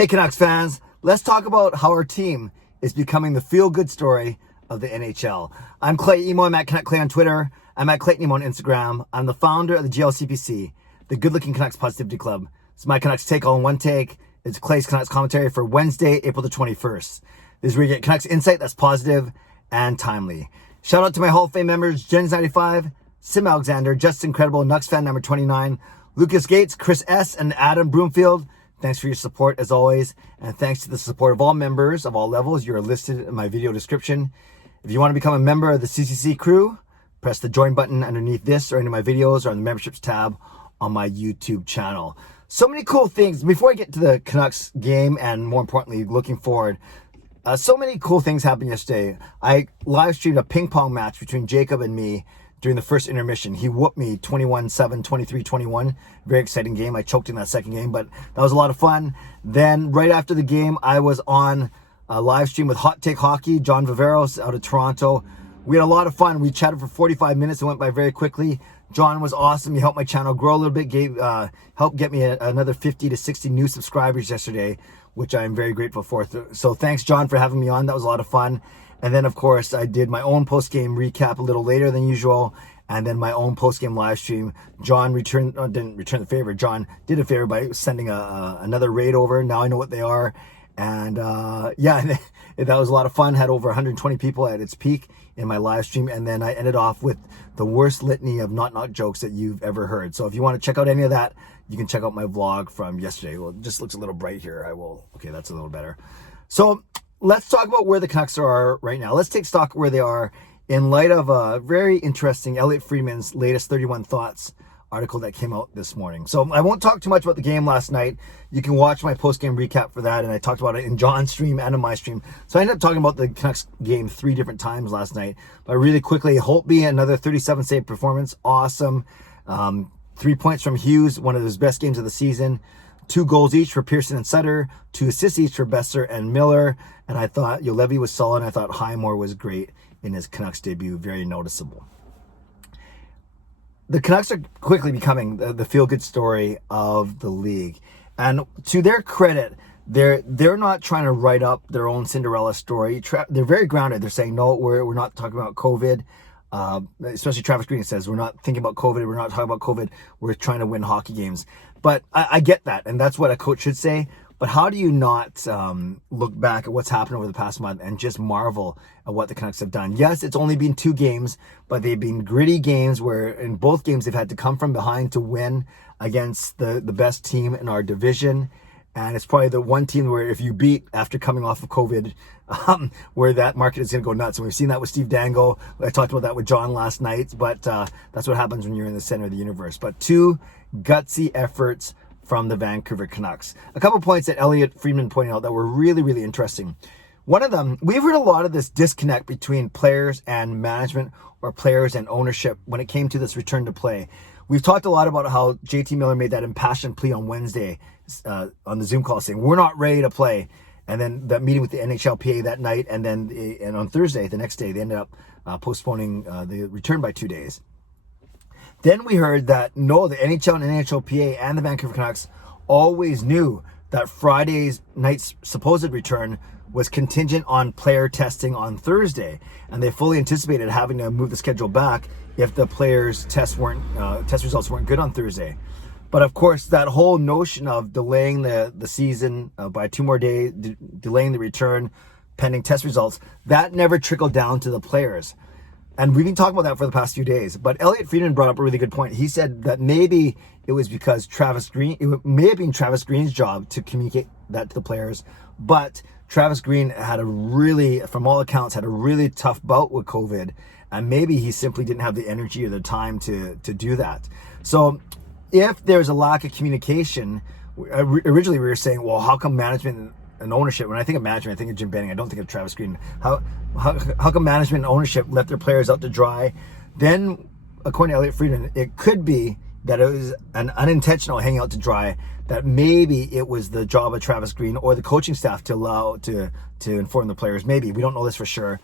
Hey Canucks fans, let's talk about how our team is becoming the feel-good story of the NHL. I'm Clay Emo, I'm at Canuck Clay on Twitter, I'm at Clayton Emo on Instagram. I'm the founder of the GLCPC, the Good Looking Canucks Positivity Club. It's my Canucks take all in one take. It's Clay's Canucks commentary for Wednesday, April the 21st. This is where you get Canucks insight that's positive and timely. Shout out to my Hall of Fame members, Jens95, Simalexander, Just Incredible, nucksfan number 29, Lucas Gates, Chris S, and Adam Broomfield. Thanks for your support as always, and thanks to the support of all members of all levels. You are listed in my video description. If you want to become a member of the CCC Crew, press the join button underneath this or any of my videos or on the memberships tab on my YouTube channel. So many cool things. Before I get to the Canucks game and more importantly, looking forward, so many cool things happened yesterday. I live streamed a ping pong match between Jacob and me during the first intermission. He whooped me 21-7, 23-21. Very exciting game. I choked in that second game, but that was a lot of fun. Then right after the game, I was on a live stream with Hot Take Hockey, John Viveros out of Toronto. We had a lot of fun. We chatted for 45 minutes. It went by very quickly. John was awesome. He helped my channel grow a little bit, helped get me another 50 to 60 new subscribers yesterday, which I'm very grateful for. So thanks, John, for having me on. That was a lot of fun. And then, of course, I did my own post-game recap a little later than usual, and then my own post-game live stream. John didn't return the favor. John did a favor by sending another raid over. Now I know what they are. And yeah, that was a lot of fun. Had over 120 people at its peak in my live stream. And then I ended off with the worst litany of not jokes that you've ever heard. So if you want to check out any of that, you can check out my vlog from yesterday. Well, it just looks a little bright here. Okay, that's a little better. So let's talk about where the Canucks are right now. Let's take stock where they are in light of a very interesting Elliot Friedman's latest 31 Thoughts article that came out this morning. So I won't talk too much about the game last night. You can watch my post-game recap for that, and I talked about it in John's stream and in my stream. So I ended up talking about the Canucks game 3 different times last night. But really quickly, Holtby, another 37 save performance. Awesome. 3 points from Hughes, one of his best games of the season. 2 goals each for Pearson and Sutter, 2 assists each for Besser and Miller. And I thought Levy was solid. I thought Highmore was great in his Canucks debut, very noticeable. The Canucks are quickly becoming the feel-good story of the league. And to their credit, they're not trying to write up their own Cinderella story. They're very grounded. They're saying, no, we're not talking about COVID. Especially Travis Green says, we're not thinking about COVID. We're not talking about COVID. We're trying to win hockey games. But I get that, and that's what a coach should say. But how do you not look back at what's happened over the past month and just marvel at what the Canucks have done? Yes, it's only been 2 games, but they've been gritty games where in both games they've had to come from behind to win against the best team in our division. And it's probably the one team where if you beat after coming off of COVID, where that market is going to go nuts. And we've seen that with Steve Dangle. I talked about that with John last night, but that's what happens when you're in the center of the universe. But 2 gutsy efforts from the Vancouver Canucks. A couple points that Elliot Friedman pointed out that were really, really interesting. One of them, we've heard a lot of this disconnect between players and management or players and ownership when it came to this return to play. We've talked a lot about how JT Miller made that impassioned plea on Wednesday on the Zoom call saying, we're not ready to play. And then that meeting with the NHLPA that night, and on Thursday, the next day, they ended up postponing the return by 2 days. Then we heard that, no, the NHL and NHLPA and the Vancouver Canucks always knew that Friday's night's supposed return was contingent on player testing on Thursday. And they fully anticipated having to move the schedule back if the players' test results weren't good on Thursday. But of course, that whole notion of delaying the season by 2 more days, delaying the return pending test results, that never trickled down to the players. And we've been talking about that for the past few days. But Elliot Friedman brought up a really good point. He said that maybe it was because it may have been Travis Green's job to communicate that to the players. But Travis Green from all accounts, had a really tough bout with COVID. And maybe he simply didn't have the energy or the time to do that. So if there's a lack of communication, originally we were saying, well, how come management and ownership, when I think of management, I think of Jim Benning, I don't think of Travis Green. How come management and ownership left their players out to dry? Then, according to Elliot Friedman, it could be that it was an unintentional hanging out to dry, that maybe it was the job of Travis Green or the coaching staff to inform the players. Maybe, we don't know this for sure.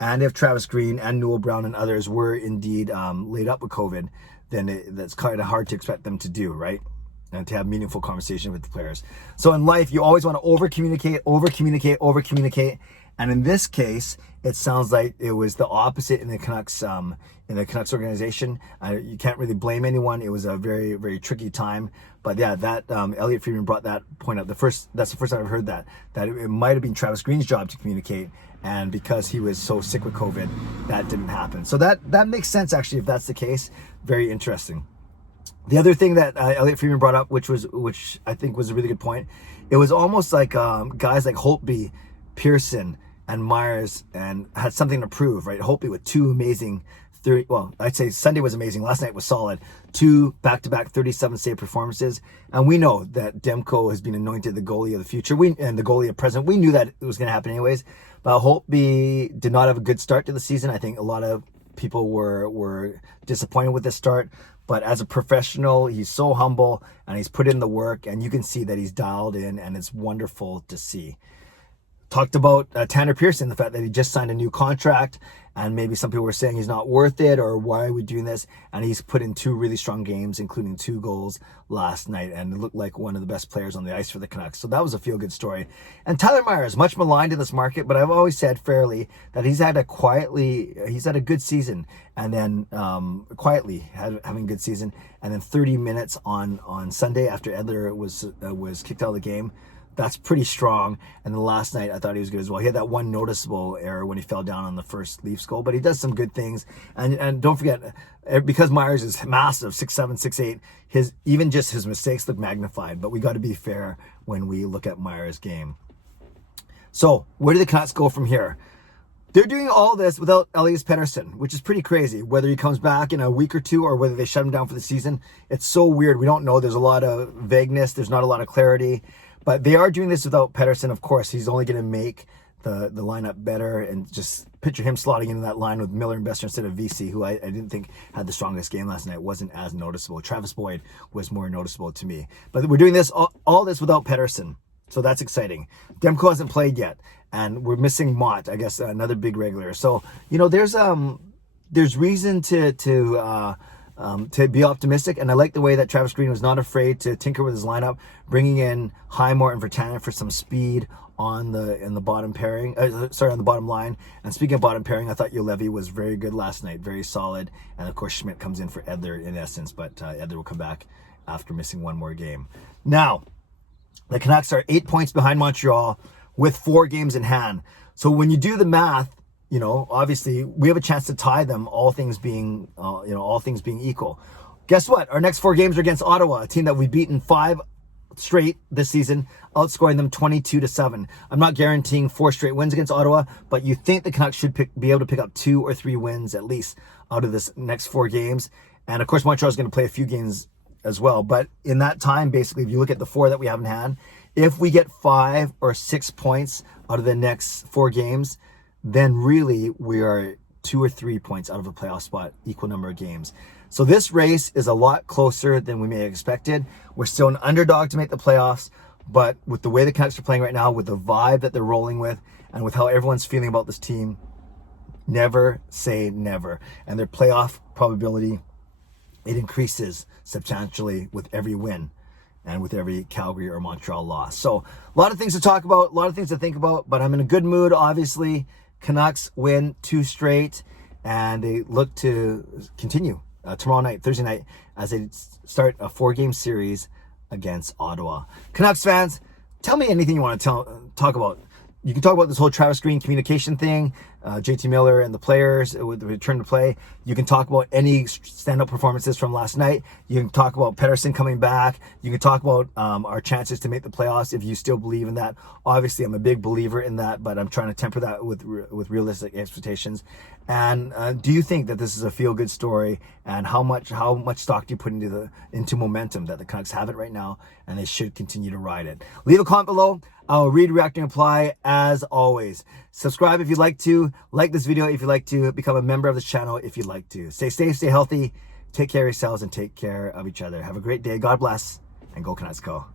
And if Travis Green and Newell Brown and others were indeed laid up with COVID, then that's kind of hard to expect them to do, right? and to have meaningful conversation with the players. So in life, you always want to over-communicate. And in this case, it sounds like it was the opposite in the Canucks organization. You can't really blame anyone. It was a very, very tricky time. But yeah, that Elliot Friedman brought that point up. That's the first time I've heard that it might have been Travis Green's job to communicate, and because he was so sick with COVID, that didn't happen. So that makes sense, actually, if that's the case. Very interesting. The other thing that Elliot Friedman brought up, which I think was a really good point, it was almost like guys like Holtby, Pearson, and Myers and had something to prove, right? Holtby with 2 amazing I'd say Sunday was amazing. Last night was solid. 2 back-to-back 37 save performances. And we know that Demko has been anointed the goalie of the future and the goalie of present. We knew that it was going to happen anyways. But Holtby did not have a good start to the season. I think a lot of people were disappointed with this start. But as a professional, he's so humble and he's put in the work. And you can see that he's dialed in, and it's wonderful to see. Talked about Tanner Pearson, the fact that he just signed a new contract, and maybe some people were saying he's not worth it, or why are we doing this? And he's put in 2 really strong games, including 2 goals last night, and it looked like one of the best players on the ice for the Canucks. So that was a feel-good story. And Tyler Myers, much maligned in this market, but I've always said fairly that he's had a good season, and then quietly having a good season, and then 30 minutes on Sunday after Edler was kicked out of the game. That's pretty strong. And then last night, I thought he was good as well. He had that one noticeable error when he fell down on the first Leafs goal, but he does some good things. And don't forget, because Myers is massive, 6'7", 6'8", even just his mistakes look magnified. But we got to be fair when we look at Myers' game. So where do the Canucks go from here? They're doing all this without Elias Pettersson, which is pretty crazy. Whether he comes back in a week or 2 or whether they shut him down for the season, it's so weird. We don't know. There's a lot of vagueness. There's not a lot of clarity. But they are doing this without Pettersson, of course. He's only going to make the lineup better, and just picture him slotting into that line with Miller and Besser instead of VC, who I didn't think had the strongest game last night. Wasn't as noticeable. Travis Boyd was more noticeable to me. But we're doing this all this without Pettersson, so that's exciting. Demko hasn't played yet, and we're missing Mott, I guess, another big regular. So there's reason to be optimistic, and I like the way that Travis Green was not afraid to tinker with his lineup, bringing in Highmore and Virtanen for some speed on the bottom pairing. On the bottom line. And speaking of bottom pairing, I thought Ulevi was very good last night, very solid. And of course, Schmidt comes in for Edler in essence, but Edler will come back after missing one more game. Now, the Canucks are 8 points behind Montreal with 4 games in hand. So when you do the math, obviously we have a chance to tie them, all things being equal. Guess what? Our next 4 games are against Ottawa, a team that we've beaten 5 straight this season, outscoring them 22-7. I'm not guaranteeing 4 straight wins against Ottawa, but you think the Canucks should be able to pick up 2 or 3 wins at least out of this next 4 games. And of course, Montreal is going to play a few games as well. But in that time, basically, if you look at the 4 that we have in hand, if we get 5 or 6 points out of the next 4 games, then really we are 2 or 3 points out of a playoff spot, equal number of games. So this race is a lot closer than we may have expected. We're still an underdog to make the playoffs, but with the way the Canucks are playing right now, with the vibe that they're rolling with, and with how everyone's feeling about this team, never say never. And their playoff probability, it increases substantially with every win and with every Calgary or Montreal loss. So a lot of things to talk about, a lot of things to think about, but I'm in a good mood, obviously. Canucks win 2 straight, and they look to continue tomorrow night, Thursday night, as they start a 4-game series against Ottawa. Canucks fans, tell me anything you want to talk about. You can talk about this whole Travis Green communication thing, JT Miller and the players with the return to play. You can talk about any stand-up performances from last night. You can talk about Pettersson coming back. You can talk about our chances to make the playoffs if you still believe in that. Obviously, I'm a big believer in that, but I'm trying to temper that with realistic expectations. And do you think that this is a feel-good story? And how much stock do you put into momentum that the Canucks have it right now, and they should continue to ride it? Leave a comment below. I'll read, react, and reply as always. Subscribe if you'd like to. Like this video if you'd like to. Become a member of this channel if you'd like to. Stay safe, stay healthy. Take care of yourselves and take care of each other. Have a great day. God bless. And go Canucks go.